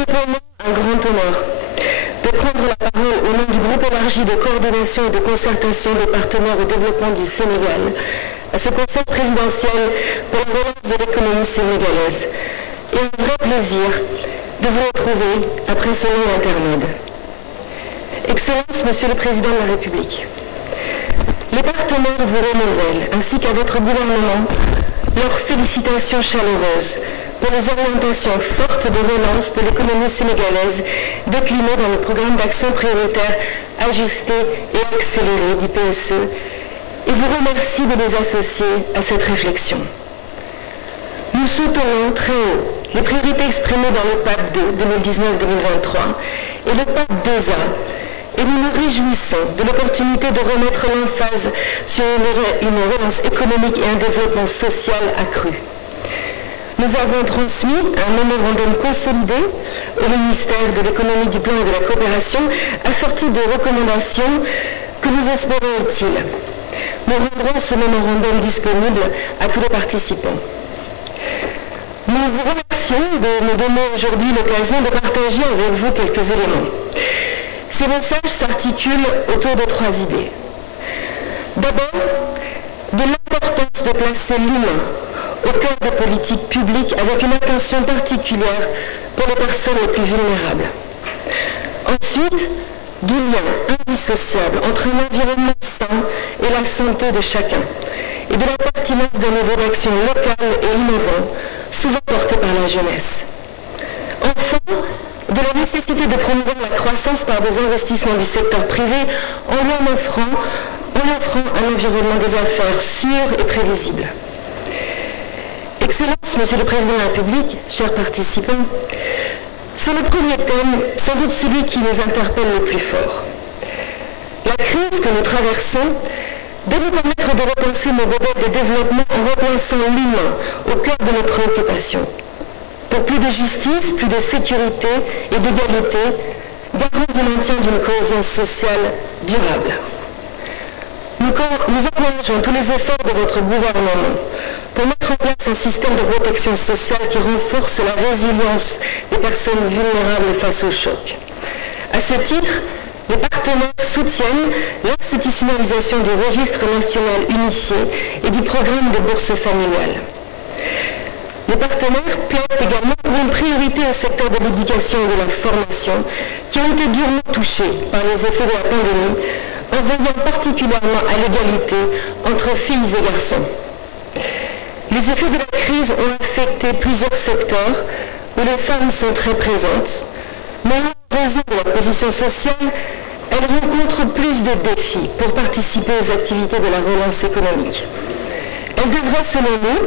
C'est pour moi un grand honneur de prendre la parole au nom du groupe élargi de coordination et de concertation des partenaires au développement du Sénégal à ce conseil présidentiel pour la relance de l'économie sénégalaise. Et un vrai plaisir de vous retrouver après ce long intermède. Excellence, Monsieur le Président de la République, les partenaires vous renouvellent, ainsi qu'à votre gouvernement, leurs félicitations chaleureuses pour les orientations fortes de relance de l'économie sénégalaise déclinées dans le programme d'action prioritaire ajusté et accéléré du PSE et vous remercie de les associer à cette réflexion. Nous soutenons très haut les priorités exprimées dans le PAP 2 2019-2023 et le PAP 2A et nous nous réjouissons de l'opportunité de remettre l'emphase sur une relance économique et un développement social accru. Nous avons transmis un mémorandum consolidé au ministère de l'économie, du plan et de la coopération, assorti de recommandations que nous espérons utiles. Nous rendrons ce mémorandum disponible à tous les participants. Nous vous remercions de nous donner aujourd'hui l'occasion de partager avec vous quelques éléments. Ces messages s'articulent autour de 3 idées. D'abord, de l'importance de placer l'humain au cœur des politiques publiques avec une attention particulière pour les personnes les plus vulnérables. Ensuite, du lien indissociable entre un environnement sain et la santé de chacun, et de la pertinence d'un niveau d'action local et innovant, souvent porté par la jeunesse. Enfin, de la nécessité de promouvoir la croissance par des investissements du secteur privé en lui offrant un environnement des affaires sûr et prévisible. Excellence, Monsieur le Président de la République, chers participants, sur le premier thème, sans doute celui qui nous interpelle le plus fort. La crise que nous traversons doit nous permettre de repenser nos modèles de développement en replaçant l'humain au cœur de nos préoccupations. Pour plus de justice, plus de sécurité et d'égalité, garant du maintien d'une cohésion sociale durable. Nous encourageons tous les efforts de votre gouvernement pour mettre en place un système de protection sociale qui renforce la résilience des personnes vulnérables face au choc. À ce titre, les partenaires soutiennent l'institutionnalisation du registre national unifié et du programme de bourses familiales. Les partenaires plaident également pour une priorité au secteur de l'éducation et de la formation qui ont été durement touchés par les effets de la pandémie en veillant particulièrement à l'égalité entre filles et garçons. Les effets de la crise ont affecté plusieurs secteurs où les femmes sont très présentes, mais en raison de la position sociale, elles rencontrent plus de défis pour participer aux activités de la relance économique. Elles devraient, selon nous,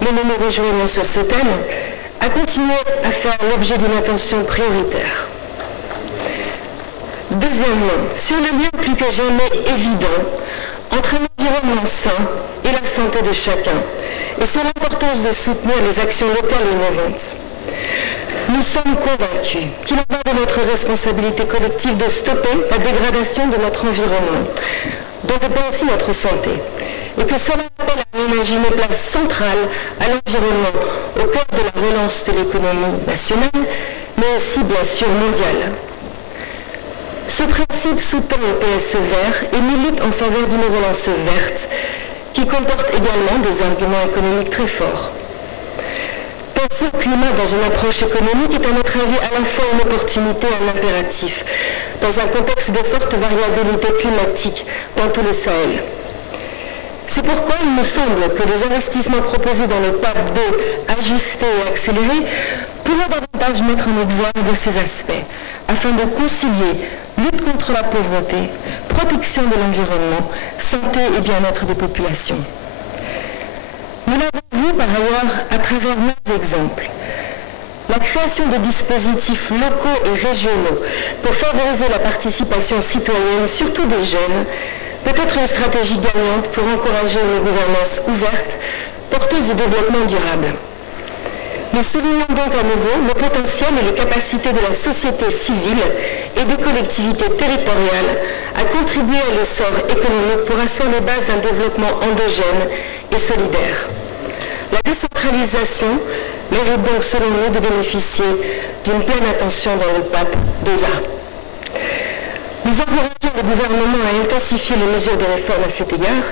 mais nous nous réjouissons sur ce thème, à continuer à faire l'objet d'une attention prioritaire. Deuxièmement, sur le lien plus que jamais évident entre un environnement sain et la santé de chacun, et sur l'importance de soutenir les actions locales et innovantes. Nous sommes convaincus qu'il en va de notre responsabilité collective de stopper la dégradation de notre environnement, dont dépend aussi notre santé, et que cela appelle à aménager une place centrale à l'environnement au cœur de la relance de l'économie nationale, mais aussi bien sûr mondiale. Ce principe sous-tend le PSE vert et milite en faveur d'une relance verte qui comporte également des arguments économiques très forts. Penser au climat dans une approche économique est à notre avis à la fois une opportunité et un impératif, dans un contexte de forte variabilité climatique dans tout le Sahel. C'est pourquoi il me semble que les investissements proposés dans le PAP 2, ajusté et accéléré, pourraient davantage mettre en exergue ces aspects, afin de concilier lutte contre la pauvreté, protection de l'environnement, santé et bien-être des populations. Nous l'avons vu par ailleurs à travers nos exemples. La création de dispositifs locaux et régionaux pour favoriser la participation citoyenne, surtout des jeunes, peut être une stratégie gagnante pour encourager une gouvernance ouverte, porteuse de développement durable. Nous soulignons donc à nouveau le potentiel et les capacités de la société civile et des collectivités territoriales à contribuer à l'essor économique pour asseoir les bases d'un développement endogène et solidaire. La décentralisation mérite donc selon nous de bénéficier d'une pleine attention dans le PAP 2A. Nous encourageons le gouvernement à intensifier les mesures de réforme à cet égard,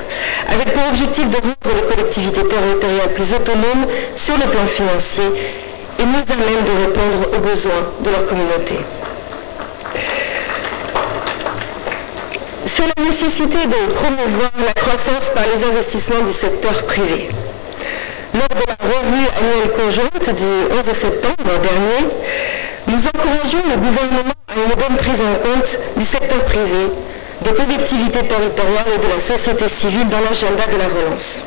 avec pour objectif de rendre les collectivités territoriales plus autonomes sur le plan financier et mieux à même de répondre aux besoins de leur communauté. Sur la nécessité de promouvoir la croissance par les investissements du secteur privé. Lors de la revue annuelle conjointe du 11 septembre dernier, nous encourageons le gouvernement à une bonne prise en compte du secteur privé, des collectivités territoriales et de la société civile dans l'agenda de la relance.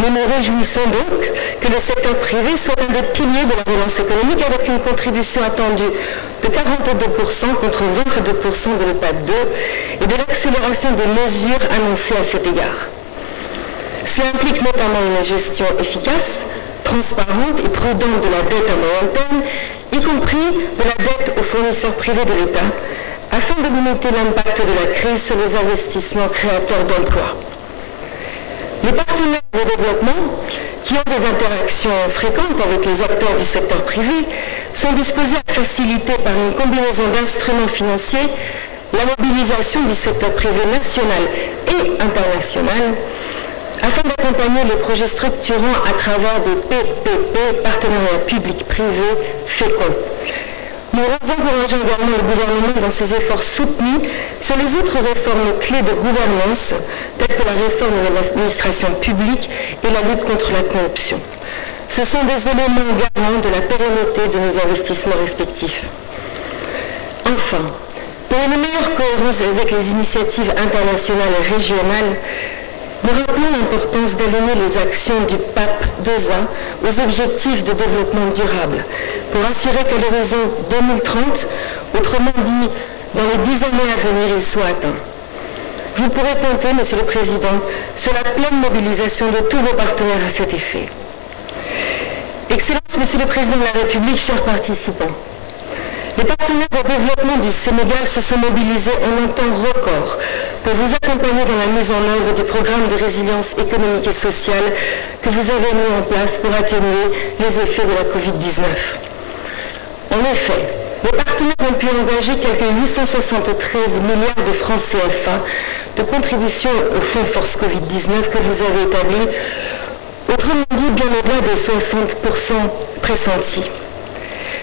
Nous nous réjouissons donc que le secteur privé soit un des piliers de la relance économique avec une contribution attendue de 42% contre 22% de l'EPAD 2 et de l'accélération des mesures annoncées à cet égard. Cela implique notamment une gestion efficace, transparente et prudente de la dette à moyen terme, y compris de la dette aux fournisseurs privés de l'État, afin de limiter l'impact de la crise sur les investissements créateurs d'emplois. Les partenaires de développement, qui ont des interactions fréquentes avec les acteurs du secteur privé, sont disposés à faciliter par une combinaison d'instruments financiers la mobilisation du secteur privé national et international, afin d'accompagner les projets structurants à travers des PPP, partenariats publics-privés féconds. Nous encourageons également le gouvernement dans ses efforts soutenus sur les autres réformes clés de gouvernance, telles que la réforme de l'administration publique et la lutte contre la corruption. Ce sont des éléments garants de la pérennité de nos investissements respectifs. Enfin, pour une meilleure cohérence avec les initiatives internationales et régionales, nous rappelons l'importance d'aligner les actions du PAP 2A aux objectifs de développement durable pour assurer qu'à l'horizon 2030, autrement dit dans les 10 années à venir, ils soient atteints. Vous pourrez compter, Monsieur le Président, sur la pleine mobilisation de tous vos partenaires à cet effet. Excellence, Monsieur le Président de la République, chers participants, les partenaires de développement du Sénégal se sont mobilisés en un temps record pour vous accompagner dans la mise en œuvre du programme de résilience économique et sociale que vous avez mis en place pour atténuer les effets de la Covid-19. En effet, les partenaires ont pu engager quelques 873 milliards de francs CFA de contribution au Fonds Force Covid-19 que vous avez établi, autrement dit bien au-delà des 60% pressentis.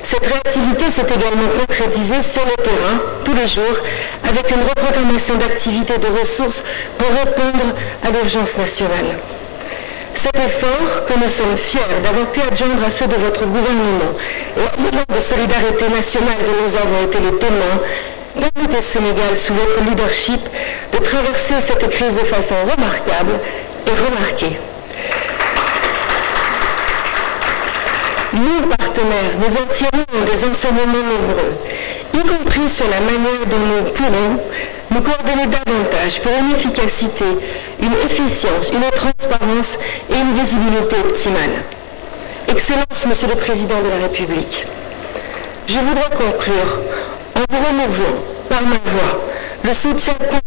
Cette réactivité s'est également concrétisée sur le terrain, tous les jours, avec une reprogrammation d'activités et de ressources pour répondre à l'urgence nationale. Cet effort, que nous sommes fiers d'avoir pu adjoindre à ceux de votre gouvernement et à l'élan de solidarité nationale dont nous avons été les témoins, permet au Sénégal, sous votre leadership, de traverser cette crise de façon remarquable et remarquée. Nous, partenaires, nous en tirons des enseignements nombreux, y compris sur la manière dont nous pourrons nous coordonner davantage pour une efficacité, une efficience, une transparence et une visibilité optimale. Excellence, Monsieur le Président de la République, je voudrais conclure en vous renouvelant, par ma voix, le soutien